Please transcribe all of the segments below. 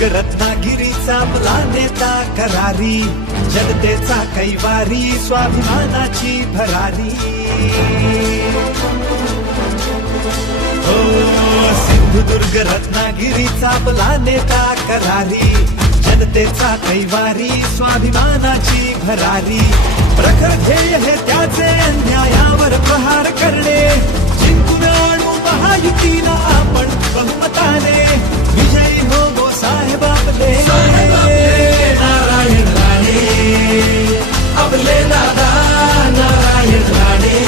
सिंधुदुर्ग रत्नागिरीचा आपला नेता करारी, जनतेचा कैवारी, स्वाभिमानाची भरारी. हो सिंधुदुर्ग रत्नागिरीचा आपला नेता करारी, जनतेचा कैवारी, स्वाभिमानाची भरारी. प्रखर ध्येय हे त्याचे अन्यायावर प्रहार करणे, जिंकून आणू महायुतीला आपण बहुमताने. विजयी हो गो साहेब आपले नारायण राणे, आपले दादा नारायण राणे.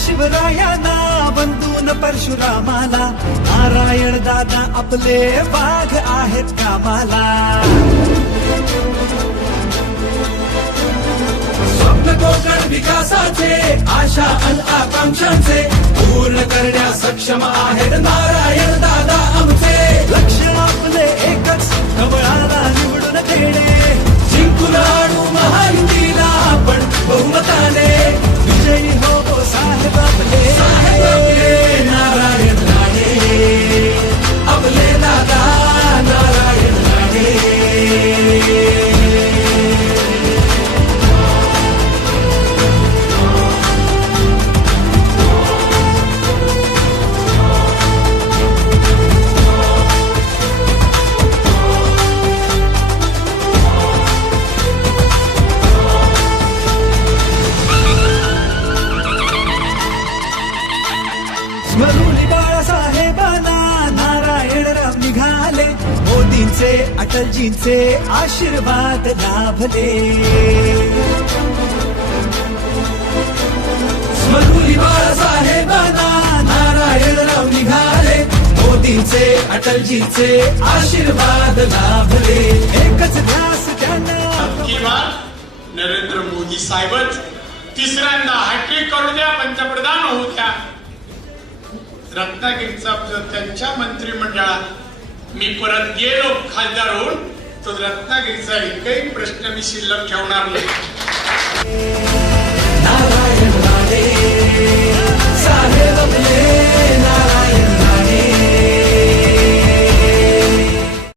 शिवरायांना बंधून परशुरामाला, नारायण दादा आपले वाघ आहेत कामाला. स्वप्न कोकण विकासाचे, आशा अन आकांक्षांचे पूर्ण करण्या सक्षम आहेत नारायण दादा आमचे. लक्ष आपले एकच, कमळाला निवडून देणे, जिंकून आणू महायुतीला आपण बहुमताने. विजयी हो साहेब आपले नारायण राणे, आपले दादा नारायण राणे. स्मरुली बाळासाहेबांना नारायणराव निघाले, मोदींचे अटलजींचे आशीर्वाद लाभले. स्मरुली बाळासाहेबांना नारायणराव निघाले, मोदींचे अटलजींचे आशीर्वाद लाभले. एकच ध्यास त्यांना किंवा नरेंद्र मोदी साहेबच तिसऱ्यांदा हॅट्रिक करू द्या, पंतप्रधान होऊ द्या. रत्नागिरीचा त्यांच्या मंत्रिमंडळात मी परत गेलो खासदार होऊन, तो रत्नागिरीचा एकही प्रश्न मी शिल्लक ठेवणार नाही. नारायण राणे साहेब आपले